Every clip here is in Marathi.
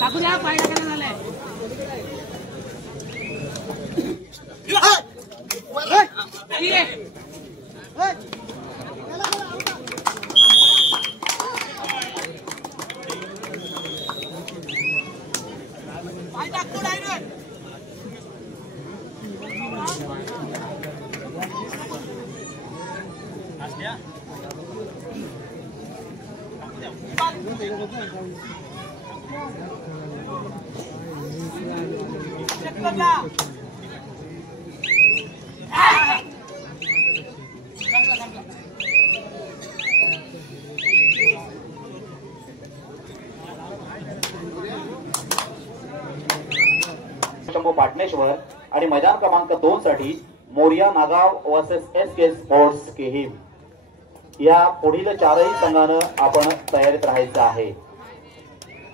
टाकू द्या पाय टाकायला झालंय पाटणेश्वर आणि मैदान क्रमांक 2 साठी Moriya Nagaon versus SK sports Kihim या पुढील चारही संघानं आपण तयारीत राहायचं आहे।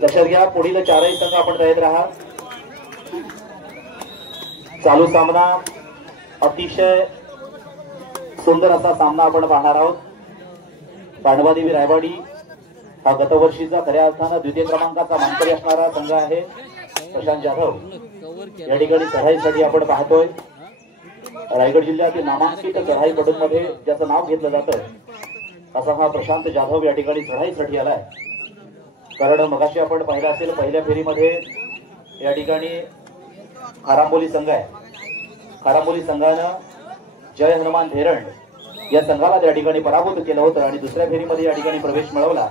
लक्षात घ्या, पुढील चारही संघ आपण तयारीत राहा। चालू सामना अतिशय सुंदर असा सामना आपण पाहणार आहोत। पांडवादेवी रायवाडी हा गतवर्षीचा खऱ्या अर्थानं द्वितीय क्रमांकाचा मानकरी असणारा संघ आहे। प्रशांत जाधव या ठिकाणी चढाईसाठी आपण पाहतोय। रायगड जिल्ह्यातील नामांकित चढाईपटूंमध्ये ज्याचं नाव घेतलं जातं असा हा प्रशांत जाधव या ठिकाणी चढाईसाठी आलाय। कारण मगाशी आपण पाहिलं असेल, पहिल्या फेरीमध्ये या ठिकाणी खारांबोली संघ आहे। खारांबोली संघानं जय हनुमान धेरंड या संघाला त्या ठिकाणी पराभूत केलं होतं आणि दुसऱ्या फेरीमध्ये या ठिकाणी प्रवेश मिळवला।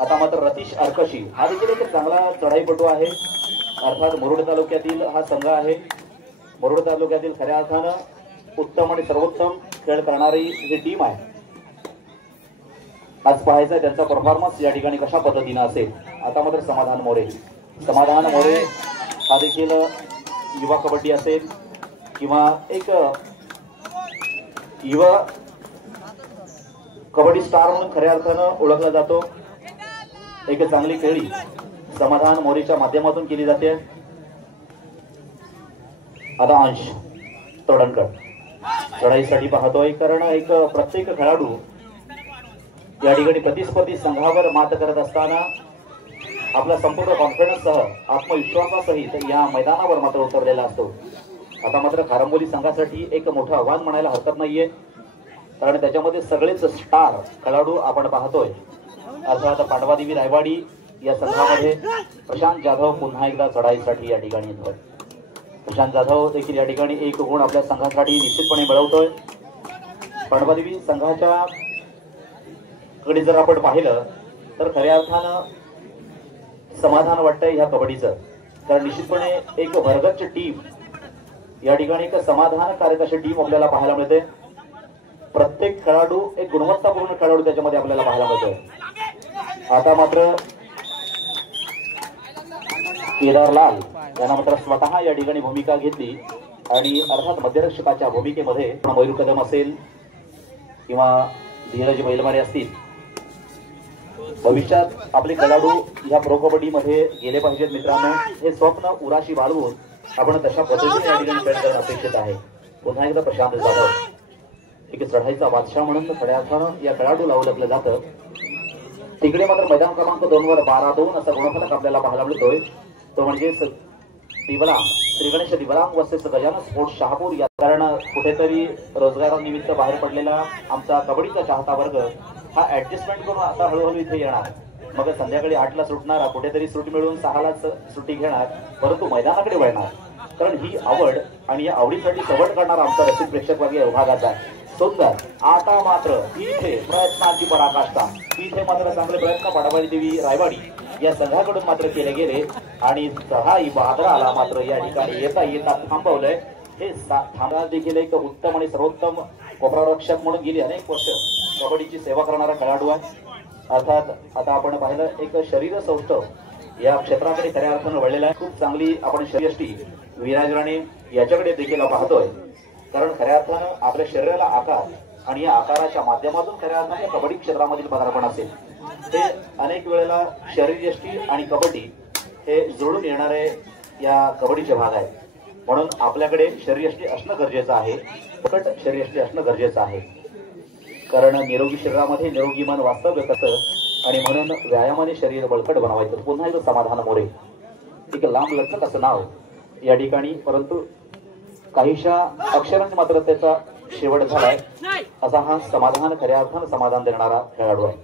आता मात्र रतीश अर्कशी हा देखील एक चांगला चढाईपटू आहे। अर्थात मुरुड तालुक्यातील हा संघ आहे। मुरुड तालुक्यातील खऱ्या अर्थानं उत्तम आणि सर्वोत्तम खेळ करणारी ही टीम आहे। आज पाहायचा त्यांचा परफॉर्मन्स या ठिकाणी कशा पद्धतीने असेल। आता मात्र समाधान मोरे हा देखील युवा कबड्डी असेल किंवा एक युवा कबड्डी स्टार म्हणून खऱ्या अर्थानं ओळखला जातो। एक चांगली खेळी समाधान मोरेच्या माध्यमातून केली जाते। आता अंश तोडणकर चढाईसाठी पाहतोय, कारण एक प्रत्येक खेळाडू या ठिकाणी प्रतिस्पर्धी संघावर मात करत असताना आपला संपूर्ण कॉन्फिडन्ससह आत्मविश्वासासहित या मैदानावर मात्र उतरलेला असतो। आता मात्र खारंबोली संघासाठी एक मोठं आव्हान म्हणायला हरकत नाहीये, कारण त्याच्यामध्ये सगळेच स्टार खेळाडू आपण पाहतोय। अर्थात पांडवादेवी रायवाडी या संघामध्ये प्रशांत जाधव पुन्हा एकदा चढाईसाठी या ठिकाणी येतोय। प्रशांत जाधव देखील या ठिकाणी एक गुण आपल्या संघासाठी निश्चितपणे मिळवतोय। पांडवादेवी संघाच्या कडे जर आपण पाहिलं तर खऱ्या अर्थानं समाधान वाटतंय ह्या कबड्डीचं, कारण निश्चितपणे एक भरगच्च टीम या ठिकाणी एक समाधानकारक अशी टीम आपल्याला पाहायला मिळते। प्रत्येक खेळाडू एक गुणवत्तापूर्ण खेळाडू त्याच्यामध्ये आपल्याला पाहायला मिळतोय। आता मात्र केदारलाल यांना मात्र स्वतः या ठिकाणी भूमिका घेतली आणि अर्थात मध्यरक्षकाच्या भूमिकेमध्ये मयूर कदम असेल किंवा धीरज बैलमारे असतील, भविष्यात आपले खेळाडू या प्रो कबड्डी मध्ये गेले पाहिजेत। मित्रांनो, हे स्वप्न उराशी बाळगून आपण तशा पद्धतीने या ठिकाणी खेळ करणं अपेक्षित आहे। पुन्हा एकदा प्रशांत जाधव एक चढाईचा बादशाह म्हणून खऱ्या अर्थानं या खेळाडूला ओळखलं जातं। तिकडे मात्र मैदान क्रमांक 2 वर 12-2 असा गुणफलक आपल्याला पाहायला मिळतोय। तो म्हणजे दिवलाम श्री गणेश दिवलाम वर्सेस गजानन स्पोर्ट्स शहापूर या। कारण कुठेतरी रोजगारानिमित्त बाहेर पडलेला आमचा कबड्डीचा चाहता वर्ग हा ऍडजस्टमेंट करून आता हळूहळू इथे येणार। मग संध्याकाळी 8ला सुटणार, कुठेतरी सुट्टी मिळून 6लाच सुट्टी घेणार, परंतु मैदानाकडे वळणार। कारण ही आवड आणि या आवडीसाठी सवड करणारा आमचा रसिक प्रेक्षक वर्ग या विभागाचा आहे। सुंदर आता मात्र इथे प्रयत्नांची पराकाष्ठा, इथे मात्र चांगले प्रयत्न पांडवादेवी रायवाडी या संघाकडून मात्र केले गेले आणि चढाई बहादराला मात्र या ठिकाणी येता थांबवलंय। हे थांबा देखील एक उत्तम आणि सर्वोत्तम कोपरारक्षक म्हणून गेली अनेक वर्ष कबड्डीची सेवा करणारा खेळाडू आहे। अर्थात आता आपण पाहिलं एक शरीर सौष्ठव या क्षेत्राकडे खऱ्या अर्थानं वळलेला आहे। खूप चांगली आपण शरीरयष्टी विराजराणे याच्याकडे देखील पाहतोय, कारण खऱ्या अर्थानं आपल्या शरीराला आकार आणि या आकाराच्या माध्यमातून खऱ्या अर्थाने कबड्डी क्षेत्रामधील पदार्पण असेल ते अनेक वेळेला शरीरयष्टी आणि कबड्डी हे जोडून येणारे या कबड्डीचे भाग आहेत। म्हणून आपल्याकडे शरीरयष्टी असणं गरजेचं आहे, प्रकट शरीरयष्टी असणं गरजेचं आहे। कारण निरोगी शरीरामध्ये निरोगी मन वास्तव्य करतं आणि म्हणून व्यायामाने शरीर बळकट बनवायचं. पुन्हा एकदा समाधान मोरे, एक लांब लचक असं नाव या ठिकाणी, परंतु काहीशा अक्षरांनी मात्र त्याचा शेवट झालाय. असा हा समाधान, खऱ्या अर्थानं समाधान देणारा खेळाडू आहे.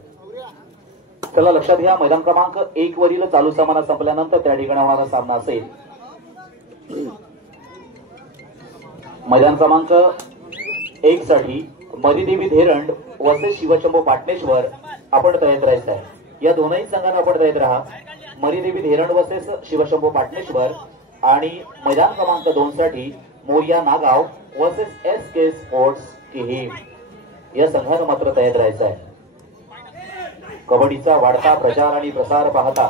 त्याला लक्षात घ्या, मैदान क्रमांक 1 वरील चालू सामना संपल्यानंतर त्या ठिकाणी होणारा सामना असेल. मैदान क्रमांक 1 साठी मरीदेवी धेरंड वर्सेस शिवशंभू पाटणेश्वर आपण तयार करायचं आहे. या दोनही संघांना आपण तयार राहा. मरीदेवी धेरंड वर्सेस शिवशंभू पाटणेश्वर आणि मैदान क्रमांक 2 साठी Moriya Nagaon versus SK sports Kihim या संघानं मात्र तयार राहायचं आहे. कबड्डीचा वाढता प्रचार आणि प्रसार पाहता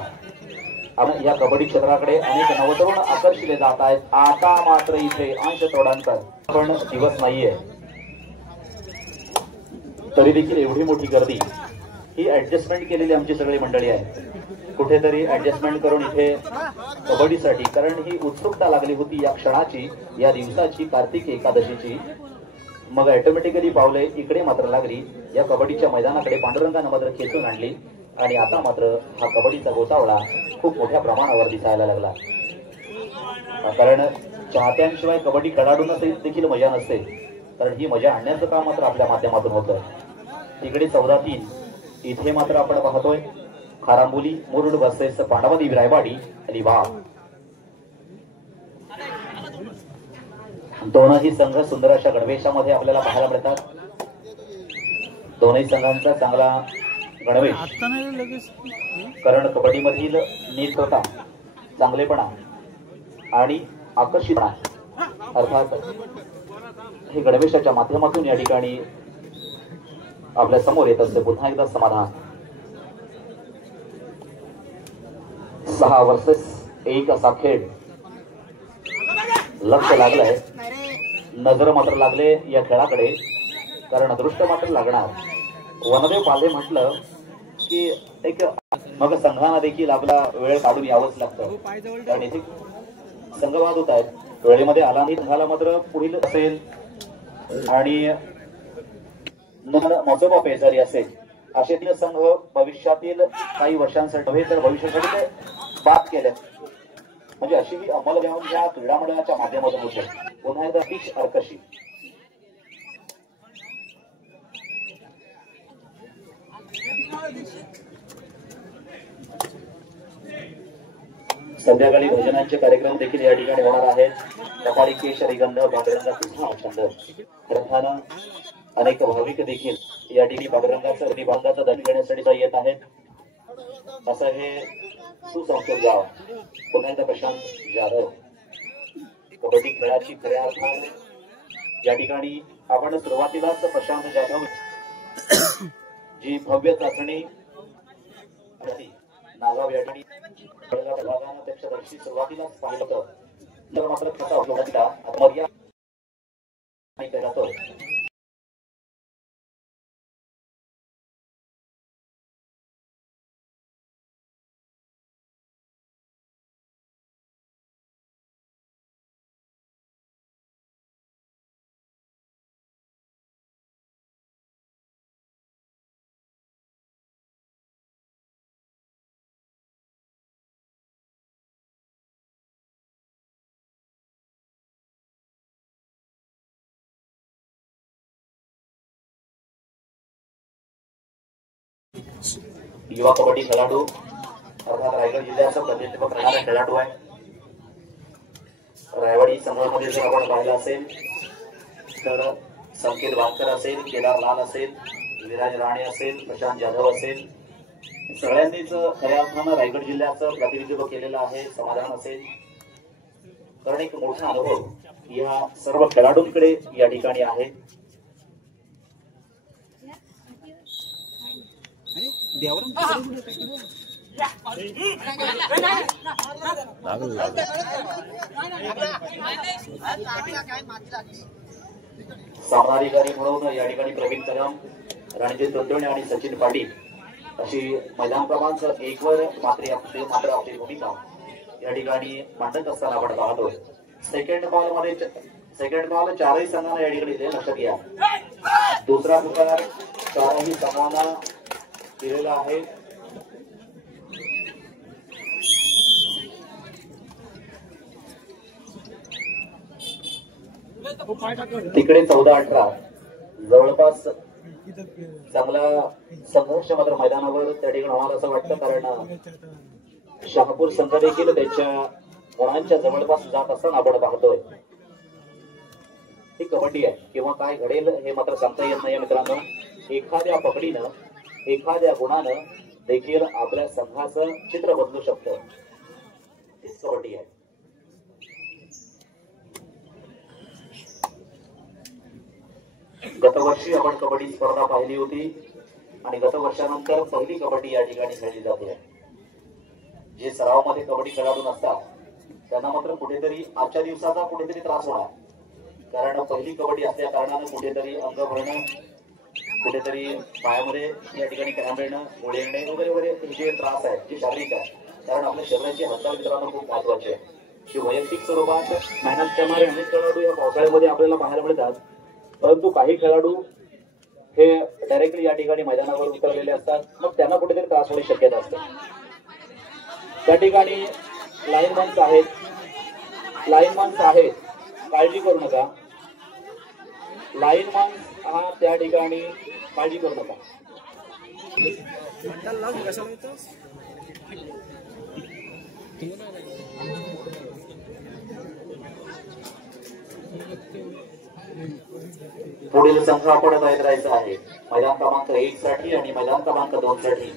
आपण या कबड्डी क्षेत्राकडे अनेक नवतरुण आकर्षिले जात आहेत. आता मात्र इथे अंश तोडांतर पण दिवस नाहीये, तरी देखील एवढी मोठी गर्दी. ही ऍडजस्टमेंट केलेली आमची सगळी मंडळी आहे. कुठेतरी ऍडजस्टमेंट करून इथे कबड्डीसाठी, कारण ही उत्सुकता लागली होती या क्षणाची, या दिवसाची, कार्तिक एकादशीची. मग ऑटोमॅटिकली पावले इकडे मात्र लागली. या कबड्डीच्या मैदानाकडे पांडुरंगानं मात्र खेचून आणली आणि आता मात्र हा कबड्डीचा गोसावळा खूप मोठ्या प्रमाणावर दिसायला लागला. कारण चाहत्यांशिवाय कबड्डी खेळाडूंना देखील मजा नसते, कारण ही मजा आणण्याचं काम मात्र आपल्या माध्यमातून होतं. इकडे 14-3, इथे मात्र आपण पाहतोय खारांबोली मुरुड वर्सेस पांडवदेवी रायवाडी अलिबाग. दोनही संघ सुंदर अशा गणवेशामध्ये आपल्याला पाहायला मिळतात. दोनही संघांचा चांगला गणवेश, कारण कबड्डी मधील नेत्रता, चांगलेपणा आणि आकर्षितपणा अर्थात हे गणवेशाच्या माध्यमातून या ठिकाणी आपल्या समोर येत असते. पुन्हा एकदा समाधान. 6 वर्सेस 1 असा खेळ. लक्ष लागलंय, नजर मात्र लागले या खेळाकडे, कारण दृष्ट मात्र लागणार. वनदेव पाले म्हटलं की एक मग संघांना देखील आपला वेळ काढून यावंच लागतं, कारण इथे संघवाद होत आहेत. वेळेमध्ये आला नाही संघाला मात्र पुढील असेल आणि मजोबा पेजारी असेल, असे 3 संघ भविष्यातील काही वर्षांसाठी नव्हे तर भविष्यासाठी ते बाद केले. म्हणजे अशी ही अंमलबजावणी या क्रीडा मंडळाच्या माध्यमातून होते. पुन्हा एकदा पिच अर्कशी. संध्याकाळी भजनांचे कार्यक्रम देखील या ठिकाणी होणार आहेत. कपाळी केशरी गंध पांडुरंगा कृष्णा छंद ग्रंथानं अनेक भाविक देखील या ठिकाणी पांडुरंगाचं निबंधाचं दर्शन घेण्यासाठी येत आहेत. असं हे सुसंस्कृत गाव. पुन्हा एकदा प्रशांत जाधव. कबड्डी खेळाची खऱ्या अर्थाने या ठिकाणी आपण सुरुवातीलाच प्रशांत जाधव जी भव्य चाचणी नागाव या ठिकाणी प्रत्यक्षदर्शी सुरुवातीलाच पाहिलं होतं, तर मात्र त्याचा मर्यादा जातोय. युवा कबड्डी खेळाडू अर्थात रायगड जिल्ह्याचा प्रतिनिधित्व करणारा खेळाडू आहे. रायवाडी संघामध्ये जर आपण पाहिलं असेल तर संकेत वानकर असेल, केदार लाल असेल, विराज राणे असेल, प्रशांत जाधव असेल, सगळ्यांनीच खऱ्या अर्थानं रायगड जिल्ह्याचं प्रतिनिधित्व केलेलं आहे. समाधान असेल, कारण एक मोठा अनुभव या सर्व खेळाडूंकडे या ठिकाणी आहे. सामनाधिकारी म्हणून या ठिकाणी प्रवीण कदम, रणजित तोंडणे आणि सचिन पाटील अशी मैदान क्रमांक 1 वर मात्र आपली भूमिका या ठिकाणी मांडत असताना आपण पाहतोय. सेकंड बॉल 4ही संघांना या ठिकाणी लक्षात घ्या. दुसरा पुकार 4ही संघांना दिलेला आहे. तिकडे 14-18 जवळपास चांगला संघर्ष मात्र मैदानावर त्या ठिकाणी होणार असं वाटतं, कारण शहापूर संघ देखील त्यांच्या गुणांच्या जवळपास जात असताना आपण पाहतोय. ही कबड्डी आहे, किंवा काय घडेल हे मात्र सांगता येत नाही मित्रांनो. एखाद्या पकडीनं, एखाद्या गुणानं देखील आपल्या संघाचं चित्र बदलू शकतं. हीच कबड्डी आहे. गतवर्षी आपण कबड्डी स्पर्धा पाहिली होती आणि गत वर्षानंतर पहिली कबड्डी या ठिकाणी खेळली जाते. जे सरावामध्ये कबड्डी खेळाडू नसतात त्यांना मात्र कुठेतरी आजच्या दिवसाचा कुठेतरी त्रास होणार, कारण पहिली कबड्डी असल्या कारणानं कुठेतरी अंग भरणं, कुठेतरी पायामध्ये या ठिकाणी क्रॅम्प येणं, गोळे येणे वगैरे वगैरे हे जे त्रास आहेत जे शारीरिक आहे, कारण आपल्या शरीराची हालचाल मित्रांनो खूप महत्वाची आहे. की वैयक्तिक स्वरूपात मेहनत करणारे अनेक खेळाडू या पावसाळ्यामध्ये आपल्याला पाहायला मिळतात, परंतु काही खेळाडू हे डायरेक्टली या ठिकाणी मैदानावर उतरलेले असतात, मग त्यांना कुठेतरी त्रास होण्याची शक्यता असते. त्या ठिकाणी लाईनमॅन्स आहेत, काळजी करू नका. लाईनमॅन्स हा त्या ठिकाणी काळजी करू नका. पुढील संघ आपण तयार राहायचा आहे मैदान क्रमांक 1 साठी आणि मैदान क्रमांक 2 साठी.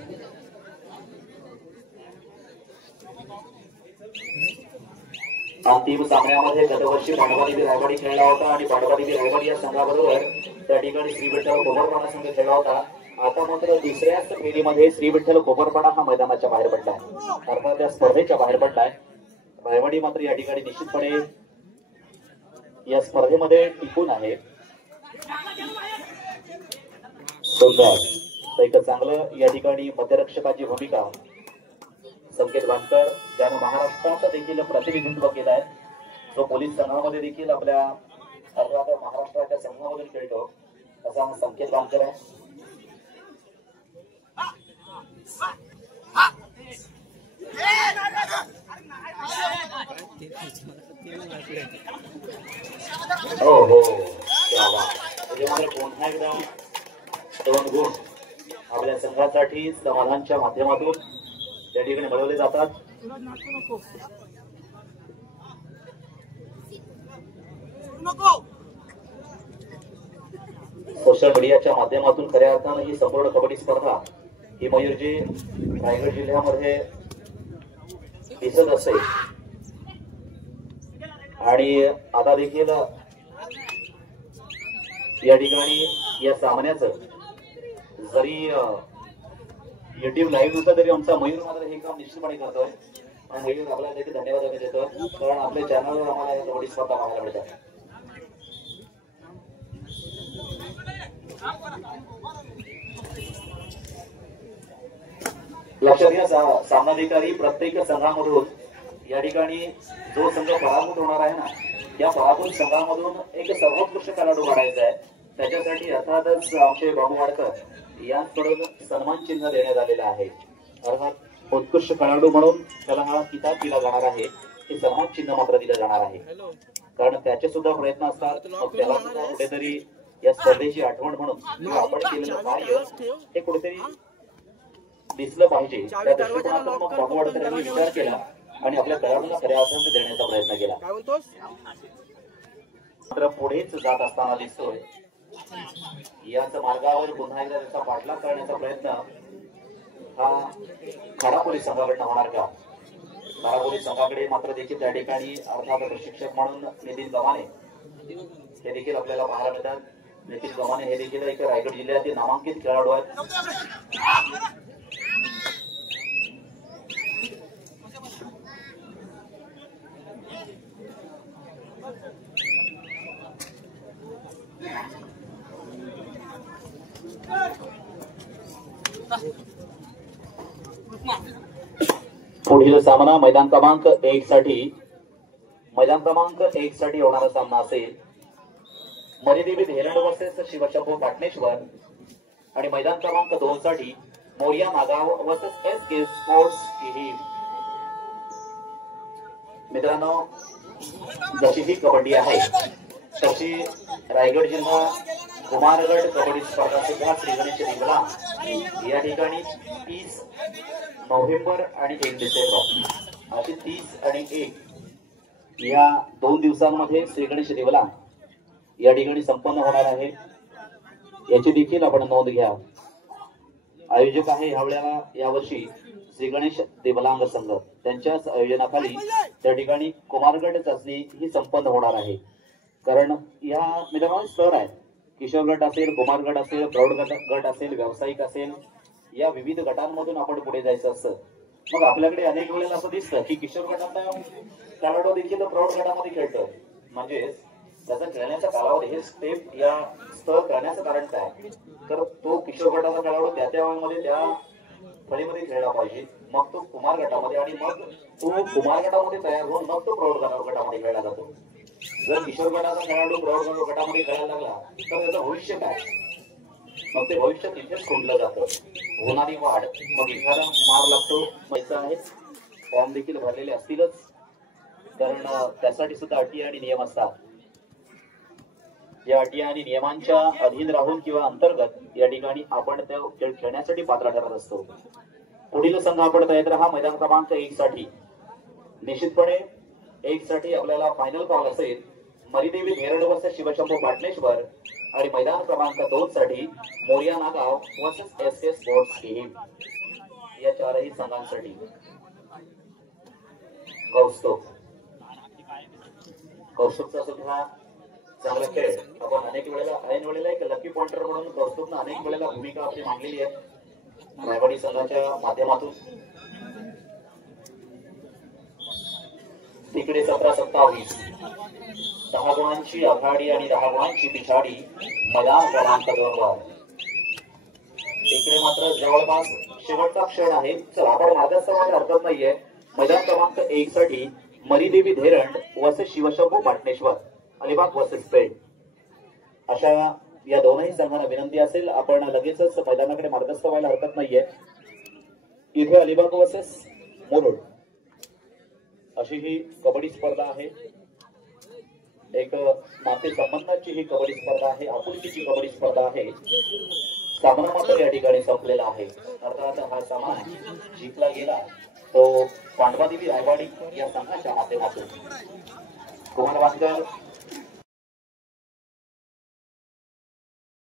अंतिम सामन्यामध्ये गतवर्षी पांडवादेवी रायवाडी खेळला होता आणि पांडवादेवी रायवाडी या संघाबरोबर त्या ठिकाणी श्री विठ्ठल कोपरपाडा संघ खेळला होता. आता मात्र दुसऱ्याच फेरीमध्ये श्री विठ्ठल कोपरपाडा हा मैदानाच्या बाहेर पडलाय, अर्थात त्या स्पर्धेच्या बाहेर पडलाय. रायवाडी मात्र या ठिकाणी निश्चितपणे या स्पर्धेमध्ये टिकून आहे. सुंदर एक चांगलं या ठिकाणी मध्यरक्षकाची भूमिका संकेत वानकर, ज्याने महाराष्ट्राचं देखील प्रतिनिधित्व केलं आहे, जो पोलीस संघामध्ये देखील आपल्या महाराष्ट्राच्या संघामधून खेळतो असा संकेत वानकर आहे. हो हो, पुन्हा एकदा 2 गुण आपल्या संघासाठी समाधानच्या माध्यमातून त्या ठिकाणी मिळवले जातात. सोशल मीडियाच्या माध्यमातून खऱ्या अर्थानं ही संपूर्ण कबड्डी स्पर्धा ही मयूरजी रायगड जिल्ह्यामध्ये दिसत असते आणि आता देखील या ठिकाणी या सामन्याचं जरी युट्यूब लाईव्ह होतं तरी आमचा मयूर मात्र हे काम निश्चितपणे करतोय आणि मयूर आपल्याला देखील धन्यवाद आम्ही देतो, कारण आपल्या चॅनलवर आम्हाला या कबड्डी स्पर्धा पाहायला मिळतात. लक्षात घ्या, सामनाधिकारी प्रत्येक संघामधून या ठिकाणी जो संघ पराभूत होणार आहे ना, त्या पराभूत संघामधून एक सर्वोत्कृष्ट खेळाडू काढायचा आहे. त्याच्यासाठी अर्थातच आमचे बाबू वाडकर यांकडून सन्मान चिन्ह देण्यात आलेलं आहे. अर्थात उत्कृष्ट खेळाडू म्हणून त्याला हा किताब दिला जाणार आहे, हे सन्मान चिन्ह मात्र दिलं जाणार आहे, कारण त्याचे सुद्धा प्रयत्न असतात. मग त्याला सुद्धा कुठेतरी या स्पर्धेची आठवण म्हणून आपण केलेलं कार्य हे कुठेतरी दिसलं पाहिजे. त्या दृष्टिकोनातून मग बाबू वाडकर यांनी विचार केला आणि आपल्या खेळाडूंना खऱ्या अर्थाने देण्याचा प्रयत्न केला. मात्र पुढेच जात असताना दिसतोय. याच मार्गावर पुन्हा एकदा त्याचा पाठलाग करण्याचा प्रयत्न हा खडा पोलीस संघाकडनं होणार का? खडा पोलीस संघाकडे मात्र देखील त्या ठिकाणी अर्थात प्रशिक्षक म्हणून नितीन गव्हाणे हे देखील आपल्याला पाहायला मिळतात. नितीन गव्हाणे हे देखील एक रायगड जिल्ह्यातील नामांकित खेळाडू आहेत. पुढील सामना मैदान क्रमांक 1 साठी होणारा सामना असेल मरिदेवी धेरड वर्सेस शिवशंभू पाटणेश्वर आणि मैदान क्रमांक 2 साठी Moriya Nagaon versus SK sports ही. मित्रांनो, जशी ही कबड्डी आहे तशी रायगड जिल्हा कुमारगड कबड्डी स्पर्धा सुद्धा श्री गणेश देवला या ठिकाणी 30 नोव्हेंबर आणि 1 डिसेंबर अशी 30 आणि 1 या 2 दिवसांमध्ये श्री गणेश देवला या ठिकाणी संपन्न होणार आहे। याची देखील आपण नोंद घ्या। आयोजक आहे ह्यावेळेला यावर्षी श्री गणेश देवलांग संघ, त्यांच्याच आयोजनाखाली त्या ठिकाणी कुमारगड चाचणी ही संपन्न होणार आहे। कारण या मित्रांनो स्तर आहे, किशोर गट असेल, कुमार गट असेल, प्रौढ गट असेल, व्यावसायिक असेल, या विविध गटांमधून आपण पुढे जायचं असतं। मग आपल्याकडे अनेक वेळेला असं दिसतं की किशोर गटातला खेळाडू देखील प्रौढ गटामध्ये खेळतो, म्हणजे त्याचा खेळण्याचा कालावधी हे स्टेप या स्तर करण्याचं कारण काय, तर तो किशोर गटाचा खेळाडू त्या वयामध्ये त्या फळीमध्ये खेळला पाहिजे, मग तो कुमार गटामध्ये आणि मग तो कुमार गटामध्ये तयार होऊन मग तो प्रौढ गटामध्ये खेळला जातो। जर किशोर गटाचा खेळाडू प्रौढ गटामध्ये खेळायला लागला तर त्याचं भविष्य काय, मग ते भविष्य तिथेच सोडलं जातं। होणारी वाढ मग एखादा मार लागतो पैसा आहे, फॉर्म देखील भरलेले असतीलच, कारण त्यासाठी सुद्धा अटी आणि नियम असतात। या अटी आणि नियमांच्या अधीन राहून किंवा अंतर्गत या ठिकाणी आपण त्या खेळ खेळण्यासाठी पात्र ठरत असतो। पुढील संघ आपण तयार राहा मैदान क्रमांक 1 साठी। निश्चितपणे 1 साठी आपल्याला फायनल कॉल असेल मरीदेवी धेरड वर्सेस शिवशंभू पाटणेश्वर आणि मैदान क्रमांक 2 साठी Moriya Nagaon versus SS sports team, या चारही संघांसाठी। कौस्तुभचा सुद्धा चांगला खेळ आपण अनेक वेळेला ऐन वेळेला एक लकी पॉइंटर म्हणून कौस्तुभनं अनेक वेळेला भूमिका आपली मांडलेली आहे रायवाडी संघाच्या माध्यमातून। तिकडे 17-27 10 गुणांची आघाडी आणि 10 गुणांची पिछाडी मैदान क्रमांक 2 वर। इकडे मात्र जवळपास शेवटचा क्षण आहे, चला आपण मार्गस्थानाला हरकत नाहीये। मैदान क्रमांक 1 साठी मरीदेवी धेरड वर्सेस शिवशंभू पाटणेश्वर, अलिबाग वर्सेस पेड, अशा या दोनही संघांना विनंती असेल आपण लगेचच मैदानाकडे मार्गस्थ व्हायला हरकत नाहीये। इथे अलिबाग वर्सेस मुरुड अशी ही कबड्डी स्पर्धा आहे, एक नाते संबंधाची ही कबड्डी स्पर्धा आहे, आपुलकीची कबड्डी स्पर्धा आहे। सामना मात्र या ठिकाणी संपलेला आहे। अर्थात हा सामना जिंकला गेला तो पांडवादेवी रायवाडी या संघाच्या माध्यमातून। कुमार वासकर